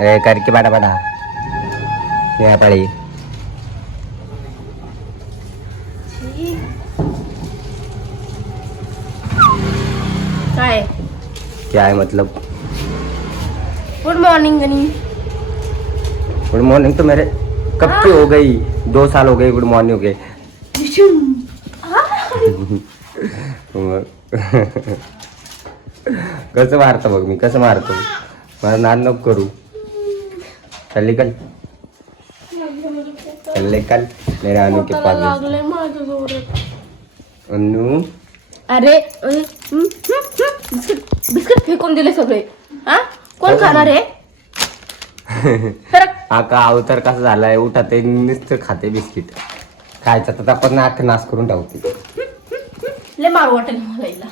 करके बाडा बाडा या पड़ी काय क्या है मतलब good morning Gani. Good morning तो मेरे कब की हो गई 2 साल हो गए गुड मॉर्निंग हो गए कसं मारतो बघ मी कसं मारतो मला नाद नको करू चल निकल चल निकल मेरे अनु के पास लागले माझ्या जोरात. अनु अरे बिस्किट बिस्किट फेकून दिले सगळे. हा कोण खाणार आहे? हा का अवतार कसा झालाय उठा ते नुसतं खाते बिस्किट खायचं तर आपण अख्खं नाश करून टाकते. लय मारू वाटेल मला हिला.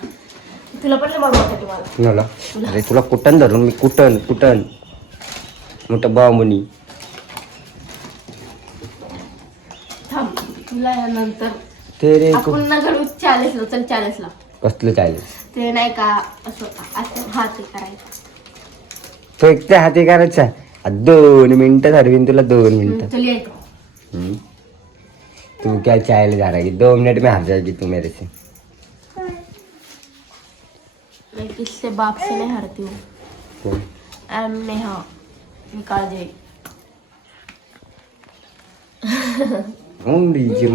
तुला पण लय मारू वाटेल मला. मला अरे तुला कुटन धरून मी कुटन मोठं बामुनी थांब तुला यानंतर ते रे आपण ना घडू चॅलेंजला. चल चॅलेंजला. कसलं चालेल ते नाही का असं असं हात हे करायचं. तो एकट्या हाती करायचा 2 मिनिटं धरवीन तुला 2 मिनिटं. चल येतो. तू क्या चाय जा रहा है 2 मिनट में हार जाएगी तू मेरे से. मैं किससे बाप से नहीं हारती हूँ. कौन? नेहा निकाल जाए. लीजिए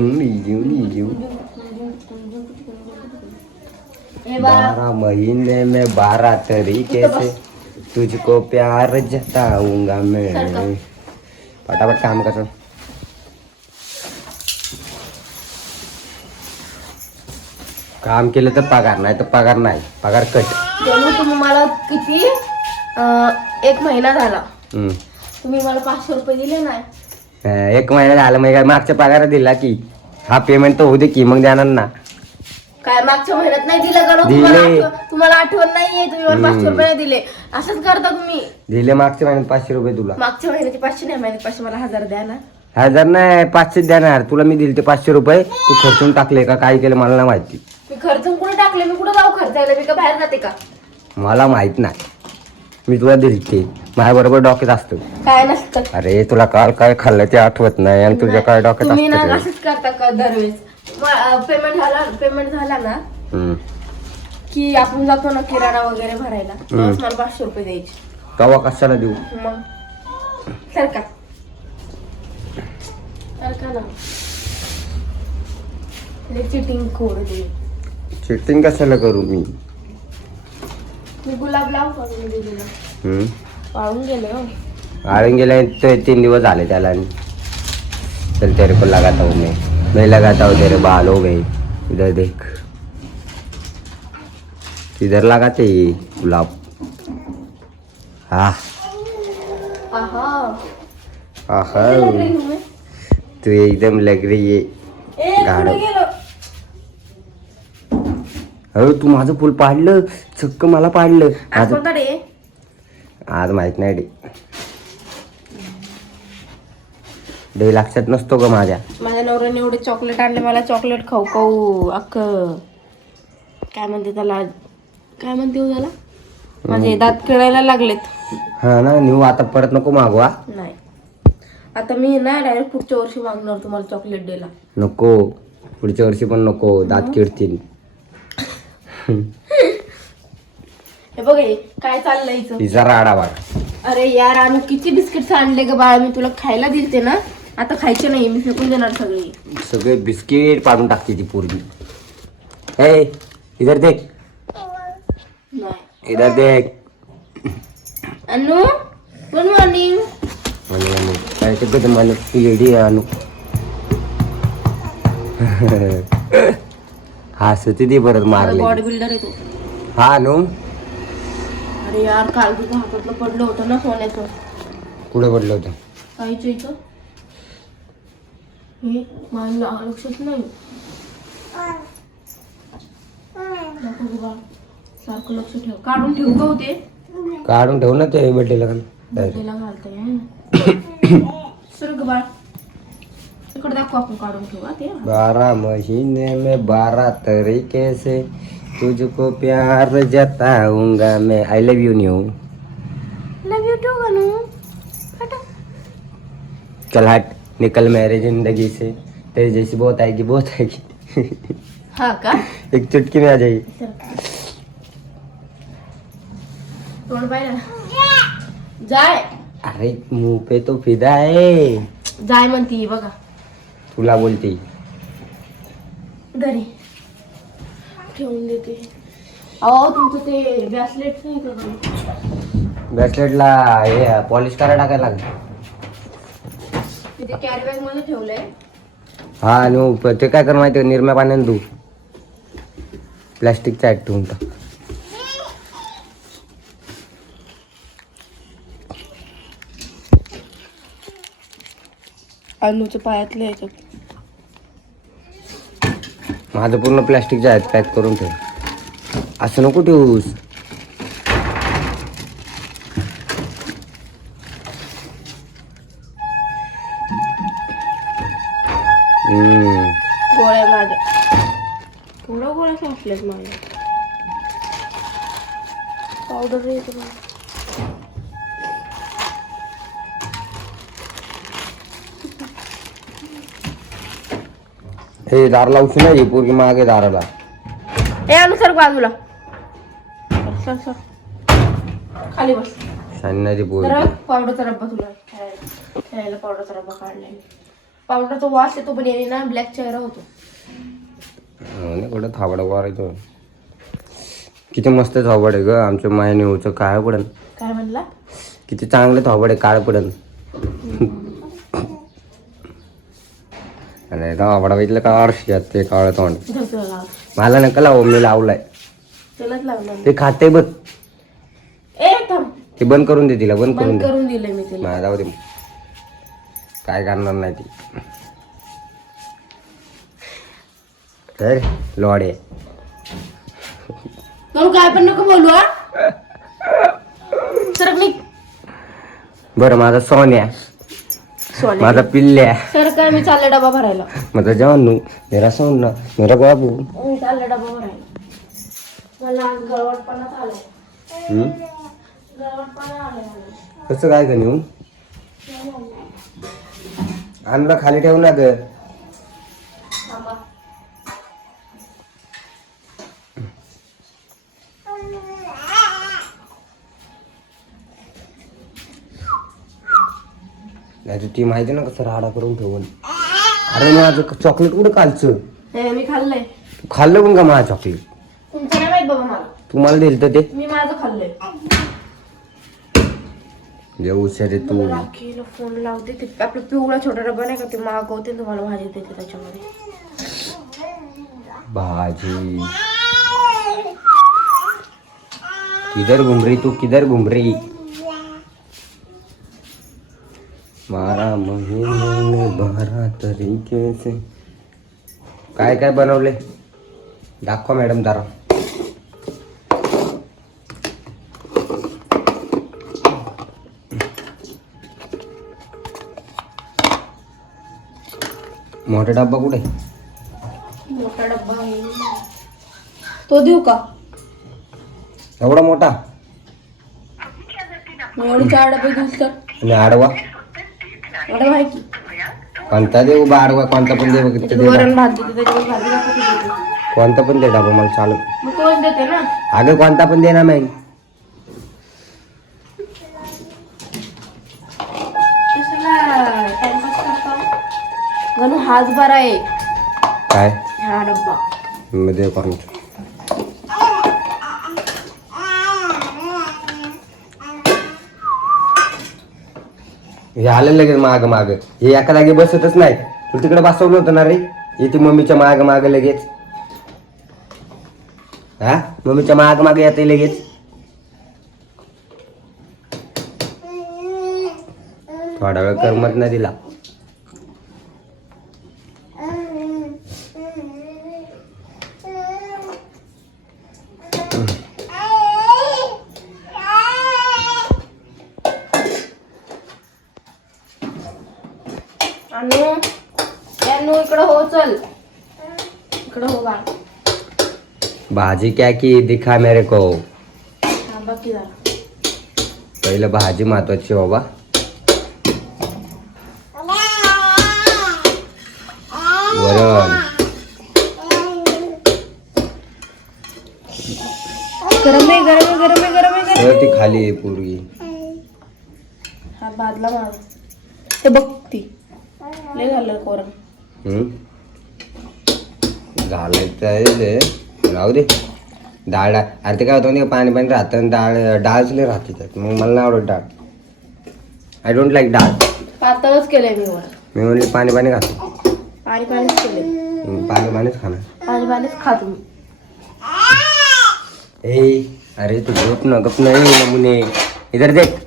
12 महीने में 12 तरीके से तुझको प्यार जताऊंगा मैं. फटाफट काम कर. काम केलं तर पगार नाही तर पगार नाही पगार कट. तुम्ही मला किती 1 महिना झाला तुम्ही मला 500 रुपये दिले नाही. 1 महिना झाला मग काय मागच्या पगार दिला की हा पेमेंट तर होऊ दे की मग देणार ना. काय मागच्या महिन्यात नाही दिलं का? दिले. तुम्हाला आठवण नाहीये तुम्ही मला 500 रुपये नाही दिले. असंच करता तुम्ही. दिले मागच्या महिन्यात 500 रुपये तुला. मागच्या महिन्याचे 500 नाही महिन्यात 500 मला 1000 द्या ना. 1000 नाही 500 देणार तुला. मी दिले ते 500 रुपये तू खर्चून टाकले का काय केलं मला नाही माहिती. मी खर्चून कुठे टाकले? मी कुठे जाऊ खर्चायला? मी का बाहेर जाते का? मला माहित नाही. मी तुला दिले ते माझ्या बरोबर डोक्यात असतं. काय नसतं. अरे तुला काल काय खाल्लं ते आठवत नाही आणि तुझ्या काय डोक्यात तुम्ही ना असतं असंच करता का दरवेळेस? पेमेंट झाला ना की आपण जातो ना किराणा वगैरे भरायला तेव्हाच मला 500 रुपये द्यायचे. कवा कशाला देऊ. मग सरका ना. चिटिंग खोड दे. चिटिंग कशाला करू मी. मी गुलाब लावू का तुम्ही दिलेला? वाळून गेले हो. आळून गेले 3 दिवस झाले त्याला. आणि चल तेरे को लगाता हूँ मैं लगाता हूँ तेरे बाल हो गए. इधर देख इधर लगाते ये गुलाब. हाँ तू एकदम लग रही है गाढव. अरे तू माझं फुल पाडलं चक्क मला पाडलं. आज माहित नाही डे लक्षात नसतो ग माझ्या नवऱ्याने एवढे चॉकलेट आणले मला. चॉकलेट खाऊ खाऊ अख्ख काय म्हणते त्याला काय म्हणते हो त्याला. माझे दात किळायला लागलेत. हा ना न्यू आता परत नको मागवा. नाही आता मी ना डायरेक्ट पुढच्या वर्षी मागणार तुम्हाला चॉकलेट डेला. नको पुढच्या वर्षी पण नको दात किडतील. हे बघ काय चाललंय इथं. तिचा राडा वाट. अरे यार आम्ही किती बिस्किट आणले ग बाळा. मी तुला खायला दिलते ना आता खायचे नाही. मी फेकून देणार सगळे बिस्किट पाडून टाकते ती पोरगी. ए इधर देख नाही. इधर देख. अनु गुड मॉर्निंग. काय ते बघ मला लेडी अनु हसते ती परत मारले. बॉडी बिल्डर आहे तो. हा अनु. अरे यार काल तुझं हातातलं पडलं होतं ना सोन्याचं. कुठे पडलं होतं? काहीच इथं हे मला लक्षच नाही. सारखं लक्ष ठेव. काढून ठेवू का होते? काढून ठेव ना ते बड्डेला घालतोय. सर ग बाळ इकडे दाखव आपण काढून ठेवू. ते 12 महीने में 12 तरीके से तुझको प्यार जताऊंगा मैं. आई लव यू न्यू. Love you too Ganu. चल हट, निकल मेरे जिंदगी से, तेरी जैसी बहुत आएगी बहुत आएगी. हा का एक चुटकी में आ जाएगी. तोंड पाहिलं जाय. अरे मुंह पे तो फिदा है. जाय म्हणती बघा. तुला बोलती. घरी ठेवून देते. अहो तुमचं ते ब्रेसलेट नाही का? ब्रेसलेटला हे पॉलिश करायला टाकायला लागेल. तिथे कॅरी बॅग मध्ये ठेवलंय. हा आणि ते काय कर माहिती आहे, निरम्या पाण्याने धू. प्लॅस्टिकचा ॲट ठेवून टाक. अनुच्या पायातले याच्यात. माझं पूर्ण प्लॅस्टिकच्या आहेत पॅक करून ठेव. असं नको ठेवूस. गोळ्या माझ्या थोड्या गोळ्या संपल्यात माझ्या. पावडर येते मला. हे दार लावशी नाही पोरगी मागे दाराला. ए अनुसर बाजूला सर सर खाली बस. शान्याची पोरगी. जरा पावडरचा डब्बा तुला खेळायला पावडरचा डब्बा काढलाय. पावडरचा वास येतो पण याने ना ब्लॅक चेहरा होतो. कुठं थाबड वारायचो. किती मस्त थाबड आहे ग आमच्या मायाने होतं. काळ पडन. काय म्हणला? किती चांगलं थाबड आहे. काळ पडन. अरे थाबडा बघितलं का आरशात ते काळ तोंड. मला नका लावू, मी लावलाय. त्यालाच लागणार. ते खाते बघ. ए थांब. ते बंद करून दे तिला. बंद करून दे. करून दिलंय मी तिला. नाही जाऊ दे. काय करणार नाही ती. तर लॉडे काय पण नको बोलू. हा सर मी बरं माझा सोन्या, माझा पिल्ल्या, सर काय मी चालले डबा भरायला. माझा जानू, मेरा सोना, मेरा बाबू. मी चालले डबा भरायला. मला गळवटपणा आलाय. गळवटपणा आलाय मला. कसं काय का नेऊन आणलं खाली ठेवू ना ग. थांबा. नाही ती माहिती ना कसं राडा करून ठेवून. अरे माझं चॉकलेट कुठं कालचं. मी खाल्लंय. तू खाल्लं पण का माझं चॉकलेट? तुमचं नाही माहित बाबा मला. तुम्हाला दिलं तर ते मी माझं खाल्लंय. येऊ शरे तू. राखीला फोन लावते. ते आपलं पिवळा छोटा डबा नाही का ते मागवते तुम्हाला भाजी देते त्याच्यामध्ये. भाजी किधर घूम रही तू, किधर घूम रही. मारा महीने 12 तरीके से. काय काय बनवले दाखवा मॅडम जरा. मोठा डब्बा कुठे? मोठा डब्बा आहे. तो देऊ का? एवढा मोठा? मग एवढे 4 डबे देऊ तर. आणि आडवा आडवा आहे की. कोणता देऊ बा? आडवा कोणता पण दे. बघ ते वरण भात देते त्याच्यावर भाजी दाखवते देते. कोणता पण दे डबा मला चालत. मग तोच देते ना. अगं कोणता पण दे ना मॅम. कशाला टाइमपास करता? गणू हाच बरा आहे. काय हा डब्बा मध्ये कोणता? हे आलं लगेच माग माग. हे एका जागी बसतच नाही. तू तिकडे बसवलं होतं ना रे. येते मम्मीच्या माग माग लगेच. हा मम्मीच्या माग माग येते लगेच. थोडा वेळ करमत नाही दिला. अनु इकडं हो. चल इकडं हो बा. भाजी क्या की दिखा मेरे को. थांबा की जरा. पहिलं भाजी महत्वाची बाबा. वरण गरम आहे गरम आहे गरम आहे गरम आहे गरम ती खाली आहे पोरगी. हा बादला मार ते बघ ती लय झालं कोरण. घालायचं आहे ते राहू दे. डाळ अरे ते काय होतं म्हणजे पाणी पाणी राहतं आणि डाळच लय राहते त्यात. मग मला नाही आवडत डाळ. आय डोंट लाईक डाळ. पातळच केलंय मी वर. मी म्हणले पाणी पाणी खातो. पाणी पाणीच केलंय. पाणी पाणीच खाणार. पाणी पाणीच खा तुम्ही. ए अरे तू गप ना गप नाही नमुने इधर देख.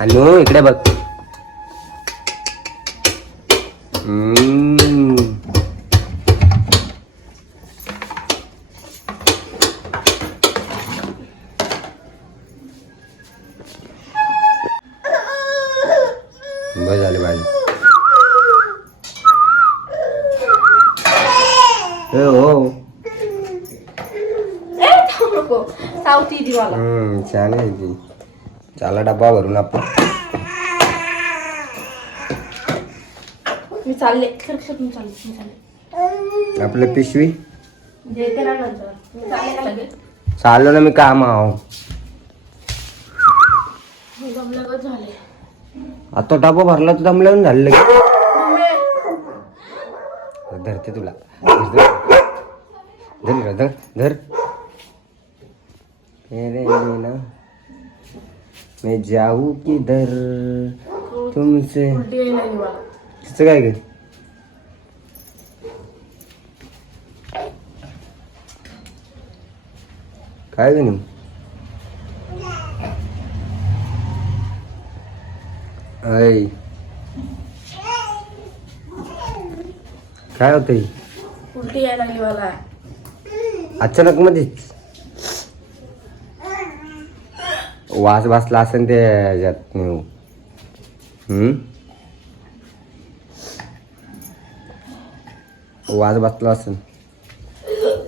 अनु इकडे बघ. बस झाली भाजी. हो नको सावती ती मला. छान आहे ती. चला डब्बा भरून आपण. मी चालले मी चालले आपलं पिशवी देते ना नंतर. मी चालले का लगेच. चाललो ना मी काम आहो. जमलं झाले. आता डबा भरला तर दमल्यावर झालं की. मम्मी धरते तुला. धर धर धर. ना मैं जाऊ किधर तुमसे. उलटी यायला लागली मला. तिचं काय गे. काय गे नाही ऐ काय होतंय. उलटी यायला लागली मला. अचानक मध्येच वास बसला असेल ते ह्याच्यात नेऊ. वास बसला असेल.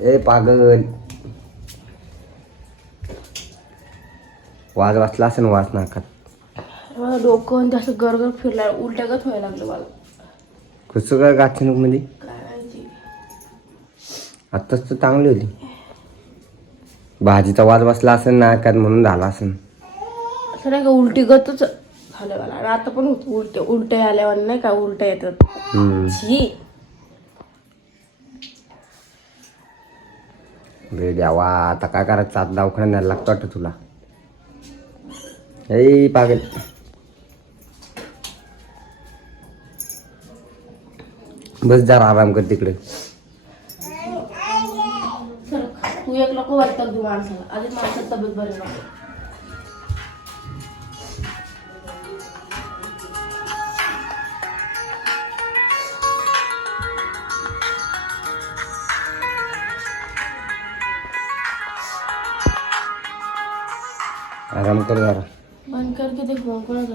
ए पागल वास बसला असेल वास नाकात. मला डोकं जास्त गरगर फिरला उलट्यागत व्हायला लागलं मला. कसं काय अचानक मध्ये. काय माहिती. आत्ताच तर चांगली होती. भाजीचा वास बसला असेल नाकात म्हणून झाला असेल. असं नाही का उलटीगतच झालं मला. आणि आता पण होत उलटे आल्यावर नाही का उलट्या येतात. छी बे द्यावा आता काय करायचं. सात दवाखान्यात न्यायला लागतो वाटतं तुला. ए पागल बस जरा आराम कर तिकडे. तू एक नको वाटतं तू माणसाला. आधीच माणसाची तब्येत बरी नको. आराम कर जरा. बंद कर की ते फोन कोणाचा.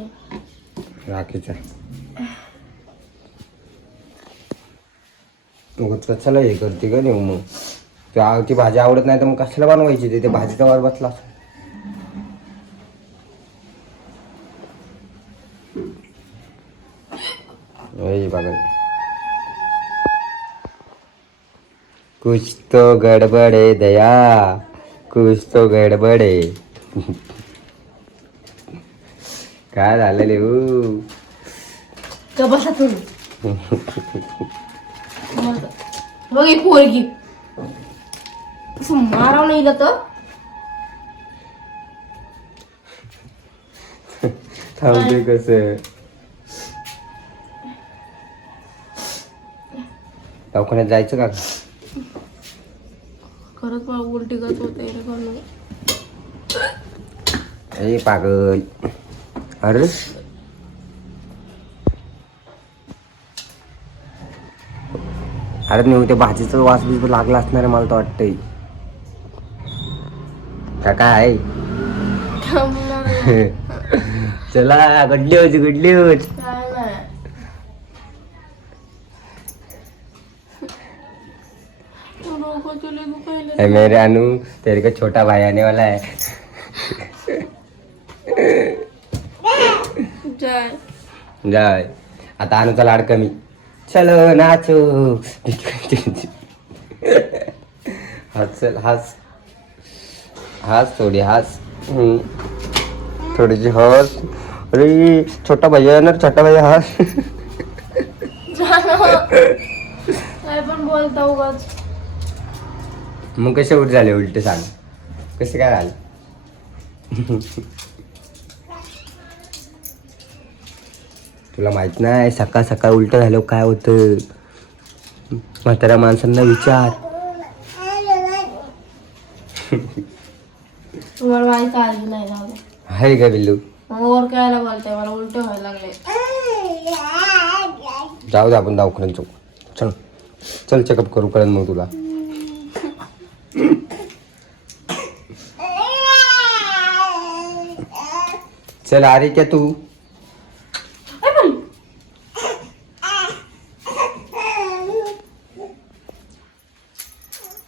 राखीचा मग कशाला हे करते का नाही. मग ती भाजी आवडत नाही तर मग कशाला बनवायची. ते भाजीचा वर बसला. बघा कुछ तो गडबड है दया. कुछ तो गडबड है. काय झालेले का बसा तुम्ही. बघ एक पोरगी असं मारावं नाही तर थांबते कसं. दवाखान्यात जायचं का. खरंच मला उलटी गत होते. ए पागल. अरे अरे नाही ते भाजीचा वास बीज लागला असणार आहे मला तर वाटतंय. का काय चला गडली होती. मेरे अनु तेरे को छोटा भाई आने वाला है. जाय आता अनुचा लाड कमी. चलो नाचो. हस चल हस. हस थोडी हस. थोडीशी हस. अरे छोटा भैया आहे ना, छोटा भैया हस. काय पण बोलता उगाच. मग कसे उलट झाले? उलट सांग, कसे काय झाले? तुला माहित नाही सकाळ सकाळ उलट झालं काय होतं? म्हाताऱ्या माणसांना विचार. तुम्हाला माहित काळजी नाही झालं. आहे का बिल्लू? मग वर कायला बोलताय? मला उलट व्हायला लागले. जाऊ दे आपण दवाखान्यात जाऊ. चल चल चेकअप करू कळेल मग तुला. चल अरे क्या तू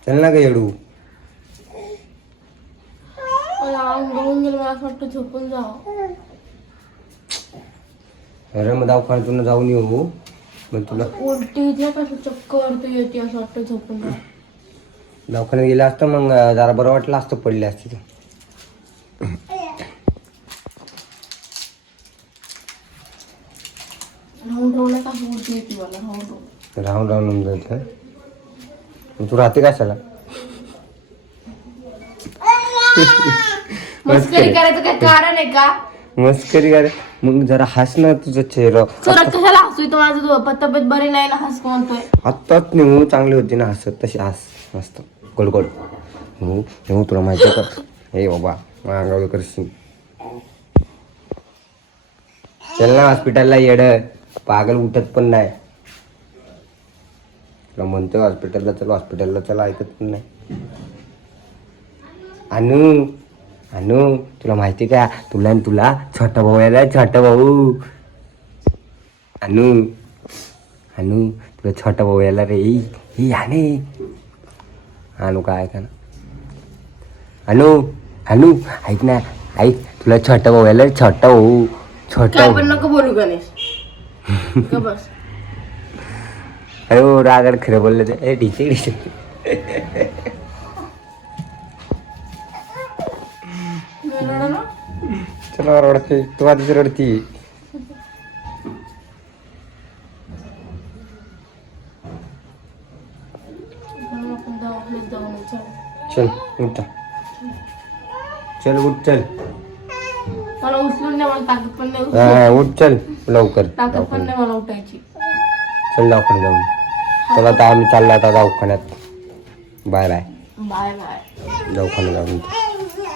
चल ना ग येडू. मला अंग गळून गेलं. मला असं वाटतं झोपून जावं. अरे मग दवाखान्यातून जाऊन येऊ. मग तुला उलटी येते का चक्कर तर येते. असं वाटतं झोपून जावं. दवाखान्यात गेलं असतं मग जरा बरं वाटलं असतं. पडले असते तर. राहून राहून का उलटी येते मला. राहून राहून राहून जायचं. तू राहते कशाला? मस्करी करायचं काय कारण आहे का? मस्करी करे मग जरा हस ना. तुझं चेहरा चोरात कशाला हसू येतो? माझं तब्येत बरी नाही ना हस म्हणतोय. आत्ताच नेऊ चांगली होती ना हसत तशी हस मस्त गोड गोड. हो हो तुला माहिती आहे का? हे बाबा मागावलं करशील. चल ना हॉस्पिटलला येड. पागल उठत पण नाही. तुला म्हणतोय हॉस्पिटलला चल हॉस्पिटलला चला ऐकत पण नाही. अनु अनु तुला माहिती का? तुला छोटा भाऊ यायला. छोटा भाऊ अनु अनु तुला छोटा भाऊ यायला रे. ही अनु अनु काय ऐका ना. अनु अनु ऐक ना ऐक. तुला छोटा भाऊ यायला. छोटा भाऊ छोटा काय पण नको बोलू गणेश. बस अरे रागड खरं बोललं ते. ठीक चला रडते तू आधीच रडती. चल उठ. चल उठ चल. मला उचलून नाही. मला ताकद पण नाही. हा उठ चल लवकर. ताकद पण नाही मला उठायची. चल दवाखान्यात जाऊन. चला आता आम्ही चाललो आता दवाखान्यात. Bye bye. Bye bye. दवाखान्यात जाऊन